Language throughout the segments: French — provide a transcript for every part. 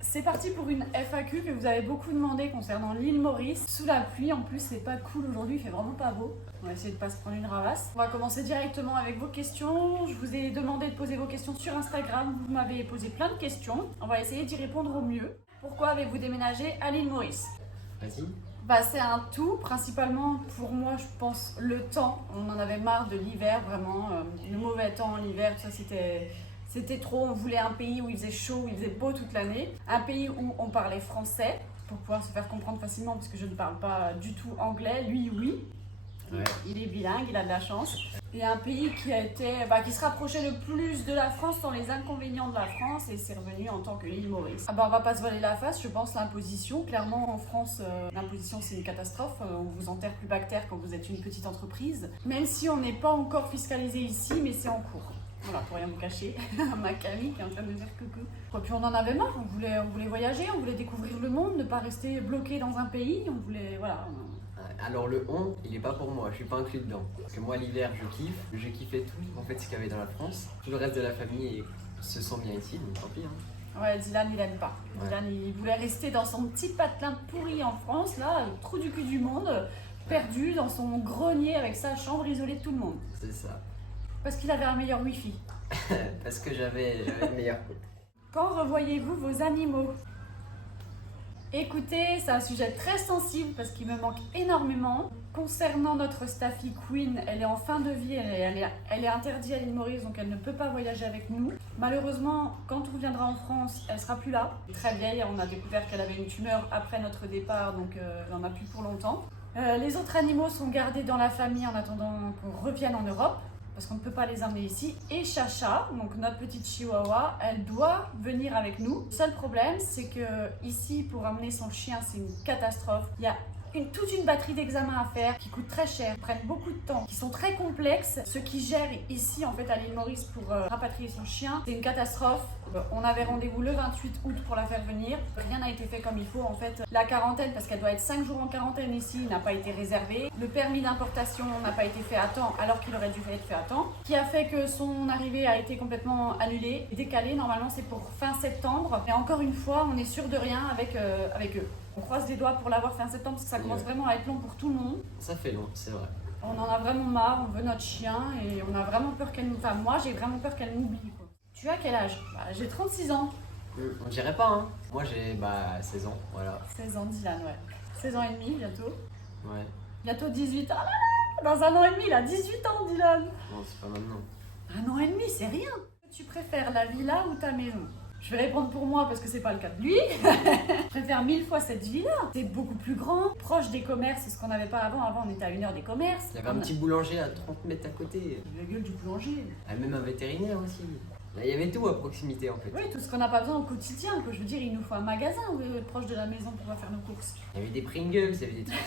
C'est parti pour une FAQ que vous avez beaucoup demandé concernant l'île Maurice. Sous la pluie, en plus c'est pas cool aujourd'hui, il fait vraiment pas beau. On va essayer de pas se prendre une ravasse. On va commencer directement avec vos questions. Je vous ai demandé de poser vos questions sur Instagram. Vous m'avez posé plein de questions. On va essayer d'y répondre au mieux. Pourquoi avez-vous déménagé à l'île Maurice? Vas-y. C'est un tout, principalement pour moi je pense le temps. On en avait marre de l'hiver vraiment, le mauvais temps, l'hiver, tout ça c'était trop. On voulait un pays où il faisait chaud, où il faisait beau toute l'année. Un pays où on parlait français pour pouvoir se faire comprendre facilement parce que je ne parle pas du tout anglais. Lui oui, Ouais. il est bilingue, il a de la chance. Et un pays qui qui se rapprochait le plus de la France dans les inconvénients de la France et c'est revenu en tant que l'île Maurice. On va pas se voiler la face, je pense l'imposition. Clairement en France, l'imposition c'est une catastrophe. On vous enterre plus bactère quand vous êtes une petite entreprise. Même si on n'est pas encore fiscalisé ici, mais c'est en cours. Voilà, pour rien vous cacher, ma Camille qui est en train de me dire coucou. Et puis on en avait marre, on voulait voyager, on voulait découvrir le monde, ne pas rester bloqué dans un pays, on voulait, voilà. Alors le on, il est pas pour moi, je suis pas inclus dedans. Parce que moi l'hiver je kiffais tout, en fait ce qu'il y avait dans la France. Tout le reste de la famille se sent bien ici, donc tant pis. Ouais, Dylan il aime pas. Ouais. Dylan il voulait rester dans son petit patelin pourri en France, là, le trou du cul du monde, perdu dans son grenier avec sa chambre isolée de tout le monde. C'est ça. Parce qu'il avait un meilleur wifi. Parce que j'avais le meilleur coup. Quand revoyez-vous vos animaux? Écoutez, c'est un sujet très sensible parce qu'il me manque énormément. Concernant notre Staffy Queen, elle est en fin de vie, elle est interdite à l'île Maurice, donc elle ne peut pas voyager avec nous. Malheureusement, quand on reviendra en France, elle sera plus là. Très vieille, on a découvert qu'elle avait une tumeur après notre départ, donc elle n'en a plus pour longtemps. Les autres animaux sont gardés dans la famille en attendant qu'on revienne en Europe, parce qu'on ne peut pas les emmener ici. Et Chacha, donc notre petite chihuahua, elle doit venir avec nous. Le seul problème, c'est que ici, pour amener son chien, c'est une catastrophe. Il y a toute une batterie d'examens à faire qui coûtent très cher, qui prennent beaucoup de temps, qui sont très complexes. Ceux qui gèrent ici, en fait, à l'île Maurice pour rapatrier son chien, c'est une catastrophe. On avait rendez-vous le 28 août pour la faire venir. Rien n'a été fait comme il faut. En fait, la quarantaine, parce qu'elle doit être 5 jours en quarantaine ici, n'a pas été réservée. Le permis d'importation n'a pas été fait à temps, alors qu'il aurait dû être fait à temps. Qui a fait que son arrivée a été complètement annulée, décalée. Normalement, c'est pour fin septembre. Et encore une fois, on est sûr de rien avec eux. On croise les doigts pour l'avoir fin septembre, parce que ça commence vraiment à être long pour tout le monde. Ça fait long, c'est vrai. On en a vraiment marre, on veut notre chien et on a vraiment peur qu'elle nous... Enfin, moi, j'ai vraiment peur qu'elle m'oublie, quoi. Tu as quel âge? J'ai 36 ans. On dirait pas, hein. Moi j'ai 16 ans, voilà. 16 ans, Dylan, ouais. 16 ans et demi, bientôt. Ouais. Bientôt 18 ans. Ah là là, dans un an et demi, il a 18 ans, Dylan. Non, c'est pas maintenant. Un an et demi, c'est rien. Tu préfères la villa ou ta maison? Je vais répondre pour moi parce que c'est pas le cas de lui. Je préfère 1000 fois cette villa. C'est beaucoup plus grand, proche des commerces, c'est ce qu'on n'avait pas avant. Avant, on était à 1 heure des commerces. Il y avait un petit boulanger à 30 mètres à côté. La gueule du boulanger. Ah, même un vétérinaire aussi. Là, il y avait tout à proximité en fait. Oui, tout ce qu'on n'a pas besoin au quotidien. Quoi. Je veux dire, il nous faut un magasin proche de la maison pour faire nos courses. Il y avait des Pringles, il y avait des trucs.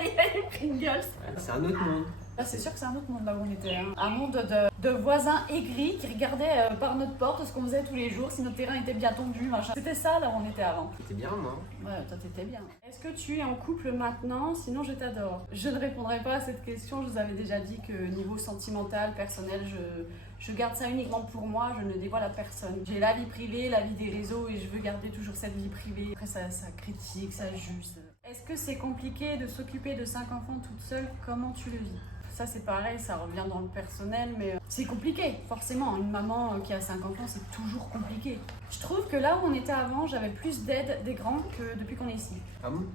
Il y a les Pringles. Ouais, c'est un autre monde. Là, c'est sûr que c'est un autre monde là où on était. Hein. Un monde de voisins aigris qui regardaient par notre porte ce qu'on faisait tous les jours, si notre terrain était bien tondu, machin. C'était ça là où on était avant. C'était bien, moi. Ouais, toi t'étais bien. Est-ce que tu es en couple maintenant? Sinon je t'adore. Je ne répondrai pas à cette question. Je vous avais déjà dit que niveau sentimental, personnel, je garde ça uniquement pour moi. Je ne dévoile à personne. J'ai la vie privée, la vie des réseaux et je veux garder toujours cette vie privée. Après ça critique, ça juge. Est-ce que c'est compliqué de s'occuper de 5 enfants toute seule? Comment tu le vis? Ça c'est pareil, ça revient dans le personnel, mais c'est compliqué, forcément. Une maman qui a 5 enfants, c'est toujours compliqué. Je trouve que là où on était avant, j'avais plus d'aide des grands que depuis qu'on est ici. Ah bon?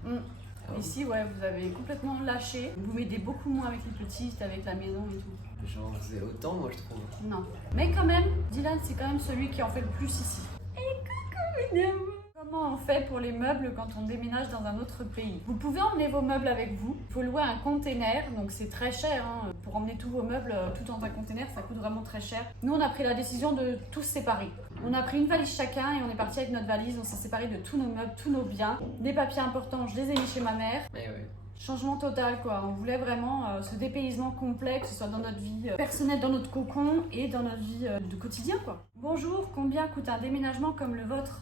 Ici, ouais, vous avez complètement lâché. Vous m'aidez beaucoup moins avec les petites, avec la maison et tout. J'en faisais autant, moi je trouve. Non. Mais quand même, Dylan, c'est quand même celui qui en fait le plus ici. Et coucou, Minou. Comment on fait pour les meubles quand on déménage dans un autre pays? Vous pouvez emmener vos meubles avec vous. Il faut louer un container, donc c'est très cher. Hein. Pour emmener tous vos meubles tout dans un container, ça coûte vraiment très cher. Nous, on a pris la décision de tous séparer. On a pris une valise chacun et on est parti avec notre valise. On s'est séparés de tous nos meubles, tous nos biens. Les papiers importants, je les ai mis chez ma mère. Mais ouais. Changement total, quoi. On voulait vraiment ce dépaysement complet, que ce soit dans notre vie personnelle, dans notre cocon et dans notre vie de quotidien, quoi. Bonjour, combien coûte un déménagement comme le vôtre?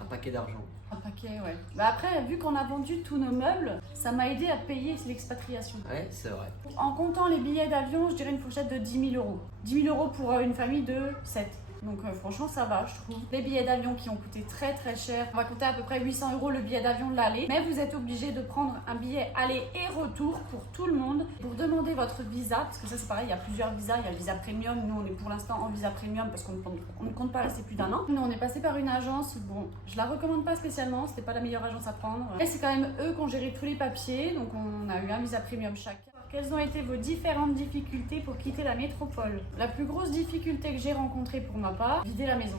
Un paquet d'argent. Un paquet, ouais. Après, vu qu'on a vendu tous nos meubles, ça m'a aidé à payer l'expatriation. Ouais, c'est vrai. En comptant les billets d'avion, je dirais une fourchette de 10 000 euros. 10 000 euros pour une famille de 7. Donc franchement ça va, je trouve. Les billets d'avion qui ont coûté très très cher, on va compter à peu près 800 € le billet d'avion de l'aller. Mais vous êtes obligé de prendre un billet aller et retour pour tout le monde. Pour demander votre visa, parce que ça c'est pareil, il y a plusieurs visas. Il y a le visa premium, nous on est pour l'instant en visa premium parce qu'on ne compte pas rester plus d'un an. Nous on est passé par une agence, bon je la recommande pas spécialement, c'était pas la meilleure agence à prendre. Et c'est quand même eux qui ont géré tous les papiers, donc on a eu un visa premium chacun. Quelles ont été vos différentes difficultés pour quitter la métropole? La plus grosse difficulté que j'ai rencontrée pour ma part, vider la maison.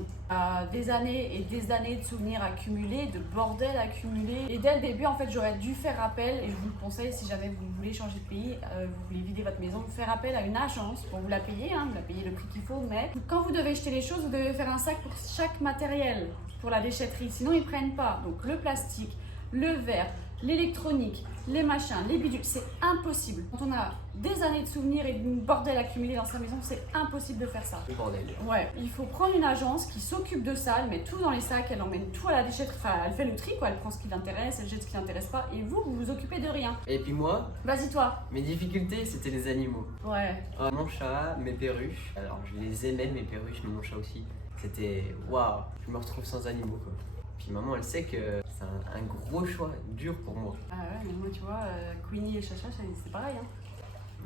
Des années et des années de souvenirs accumulés, de bordel accumulé. Et dès le début, en fait, j'aurais dû faire appel, et je vous le conseille si jamais vous voulez changer de pays, vous voulez vider votre maison, faire appel à une agence pour vous la payer, vous la payez le prix qu'il faut, mais quand vous devez jeter les choses, vous devez faire un sac pour chaque matériel pour la déchetterie, sinon ils prennent pas. Donc le plastique, le verre, l'électronique, les machins, les bidules, c'est impossible. Quand on a des années de souvenirs et d'une bordel accumulé dans sa maison, c'est impossible de faire ça. Le bordel. Ouais, il faut prendre une agence qui s'occupe de ça, elle met tout dans les sacs, elle emmène tout à la déchetterie, enfin elle fait le tri quoi, elle prend ce qui l'intéresse, elle jette ce qui l'intéresse pas, et vous vous occupez de rien. Et puis moi, Vas-y toi. mes difficultés c'était les animaux. Ouais. Mon chat, mes perruches. Alors je les aimais mes perruches, mais mon chat aussi. C'était waouh, je me retrouve sans animaux quoi. Puis maman elle sait que c'est un gros choix, dur pour moi. Ah ouais, mais moi tu vois, Queenie et Chacha, c'est pareil.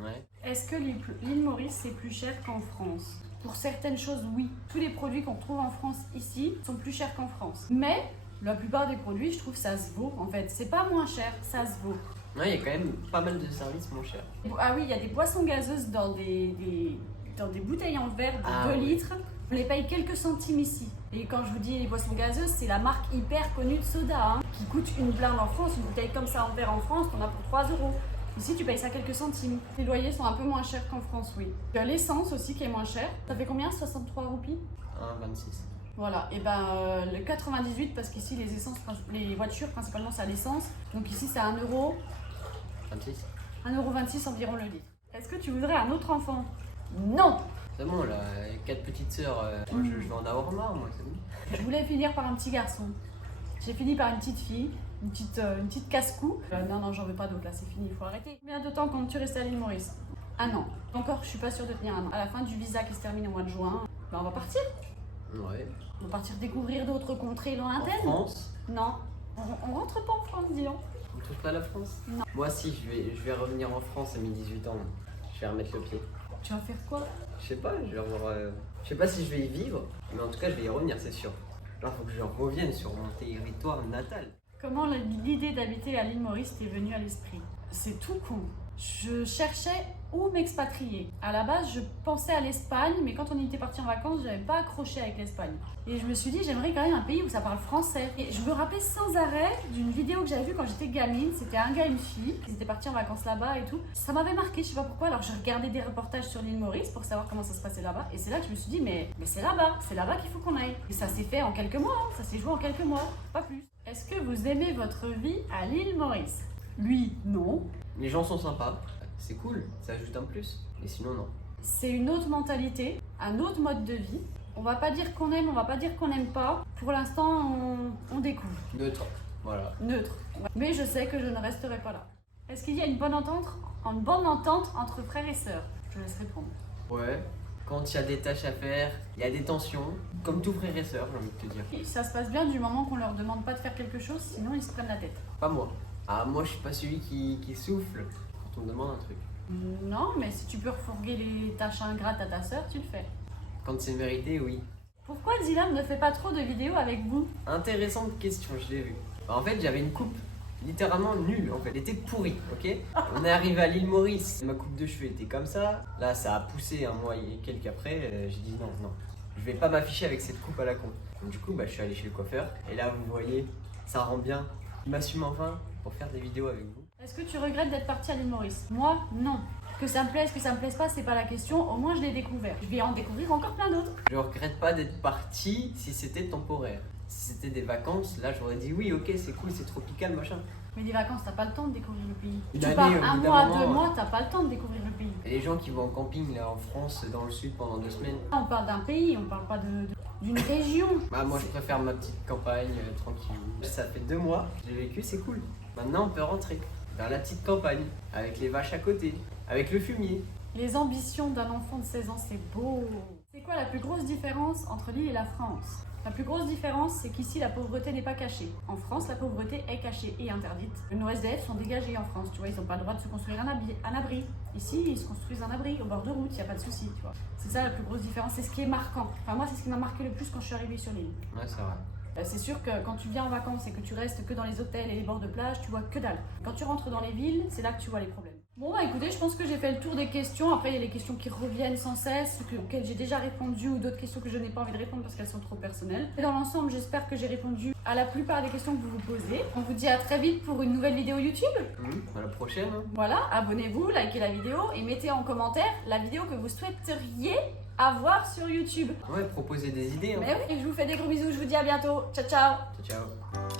Ouais. Est-ce que l'île Maurice c'est plus cher qu'en France? Pour certaines choses, oui. Tous les produits qu'on trouve en France ici sont plus chers qu'en France. Mais la plupart des produits, je trouve ça se vaut en fait. C'est pas moins cher, ça se vaut. Ouais, il y a quand même pas mal de services moins chers. Ah oui, il y a des boissons gazeuses dans des bouteilles en verre de 2 litres. On les paye quelques centimes ici. Et quand je vous dis les boissons gazeuses, c'est la marque hyper connue de soda, qui coûte une blinde en France. Une bouteille comme ça en verre en France, t'en as pour 3 €. Ici, tu payes ça quelques centimes. Les loyers sont un peu moins chers qu'en France, oui. Il y a l'essence aussi qui est moins chère. Ça fait combien? 63 roupies? 1,26. Voilà, et ben le 98, parce qu'ici les voitures principalement c'est à l'essence. Donc ici c'est 1 €. 26. 1,26 € environ le litre. Est-ce que tu voudrais un autre enfant? Non! C'est bon là, 4 petites sœurs, moi je vais en avoir marre moi, c'est bon. Je voulais finir par un petit garçon. J'ai fini par une petite fille, une petite casse-cou. Non, j'en veux pas d'autre là, c'est fini, il faut arrêter. Combien de temps comptes-tu rester à l'île Maurice? 1 an. Encore, je suis pas sûre de tenir 1 an. À la fin du visa qui se termine au mois de juin, ben, on va partir. Ouais. On va partir découvrir d'autres contrées lointaines. En France? Non, on rentre pas en France, dis donc. On touche pas la France? Non. Moi si, je vais revenir en France à mes 18 ans. Je vais remettre le pied. Tu vas faire quoi? Je sais pas, je vais revoir. Je sais pas si je vais y vivre, mais en tout cas je vais y revenir, c'est sûr. Là, faut que je revienne sur mon territoire natal. Comment l'idée d'habiter à l'île Maurice t'est venue à l'esprit? C'est tout con. Je cherchais où m'expatrier. À la base, je pensais à l'Espagne, mais quand on était parti en vacances, je n'avais pas accroché avec l'Espagne. Et je me suis dit, j'aimerais quand même un pays où ça parle français. Et je me rappelais sans arrêt d'une vidéo que j'avais vue quand j'étais gamine. C'était un gars et une fille. Ils étaient partis en vacances là-bas et tout. Ça m'avait marqué, je sais pas pourquoi. Alors je regardais des reportages sur l'île Maurice pour savoir comment ça se passait là-bas. Et c'est là que je me suis dit, mais c'est là-bas qu'il faut qu'on aille. Et ça s'est fait en quelques mois, ça s'est joué en quelques mois, pas plus. Est-ce que vous aimez votre vie à l'île Maurice? Lui, non. Les gens sont sympas, c'est cool, ça ajoute un plus. Mais sinon, non. C'est une autre mentalité, un autre mode de vie. On va pas dire qu'on aime, on va pas dire qu'on n'aime pas. Pour l'instant, on découvre. Neutre, voilà. Neutre. Mais je sais que je ne resterai pas là. Est-ce qu'il y a une bonne entente entre frères et sœurs? Je laisse répondre. Ouais, quand il y a des tâches à faire, il y a des tensions, comme tout frère et sœur, j'ai envie de te dire. Et ça se passe bien du moment qu'on leur demande pas de faire quelque chose, sinon ils se prennent la tête. Pas moi. Ah, moi je suis pas celui qui souffle quand on me demande un truc. Non, mais si tu peux refourguer les tâches ingrates à ta sœur, tu le fais. Quand c'est mérité, oui. Pourquoi Dylan ne fait pas trop de vidéos avec vous? Intéressante question, je l'ai vu. En fait, j'avais une coupe littéralement nulle, en fait. Elle était pourrie, ok? On est arrivé à l'île Maurice, ma coupe de cheveux était comme ça. Là, ça a poussé un mois et quelques après. J'ai dit non, je vais pas m'afficher avec cette coupe à la con. Donc, du coup, je suis allé chez le coiffeur. Et là, vous voyez, ça rend bien. Il m'assume enfin pour faire des vidéos avec vous. Est-ce que tu regrettes d'être parti à l'île Maurice? Moi, non. Que ça me plaise, que ça me plaise pas, c'est pas la question. Au moins, je l'ai découvert. Je vais en découvrir encore plein d'autres. Je regrette pas d'être parti si c'était temporaire. Si c'était des vacances, là, j'aurais dit oui, ok, c'est cool, c'est tropical, machin. Mais des vacances, t'as pas le temps de découvrir le pays. Une Tu année, pars au bout un d'un mois, moment, 2 mois, t'as pas le temps de découvrir le pays. Et les gens qui vont en camping, là, en France, dans le sud, pendant 2 semaines. Là, on parle d'un pays, on parle pas d'une région. Bah, moi, je préfère ma petite campagne, tranquille. Ça fait 2 mois, j'ai vécu, c'est cool. Maintenant, on peut rentrer dans la petite campagne, avec les vaches à côté, avec le fumier. Les ambitions d'un enfant de 16 ans, c'est beau. C'est quoi la plus grosse différence entre l'île et la France? La plus grosse différence, c'est qu'ici, la pauvreté n'est pas cachée. En France, la pauvreté est cachée et interdite. Nos SDF sont dégagés en France, tu vois, ils n'ont pas le droit de se construire un abri. Ici, ils se construisent un abri au bord de route, il n'y a pas de souci, tu vois. C'est ça la plus grosse différence, c'est ce qui est marquant. Enfin, moi, c'est ce qui m'a marqué le plus quand je suis arrivée sur l'île. Ouais, c'est vrai. C'est sûr que quand tu viens en vacances et que tu restes que dans les hôtels et les bords de plage, tu vois que dalle. Quand tu rentres dans les villes, c'est là que tu vois les problèmes. Bon bah écoutez, je pense que j'ai fait le tour des questions. Après il y a les questions qui reviennent sans cesse, auxquelles j'ai déjà répondu, ou d'autres questions que je n'ai pas envie de répondre parce qu'elles sont trop personnelles. Et dans l'ensemble, j'espère que j'ai répondu à la plupart des questions que vous vous posez. On vous dit à très vite pour une nouvelle vidéo YouTube. À la prochaine. Hein. Voilà, abonnez-vous, likez la vidéo et mettez en commentaire la vidéo que vous souhaiteriez avoir sur YouTube. Ouais, proposez des idées. Hein. Mais oui, je vous fais des gros bisous, je vous dis à bientôt. Ciao ciao. Ciao, ciao.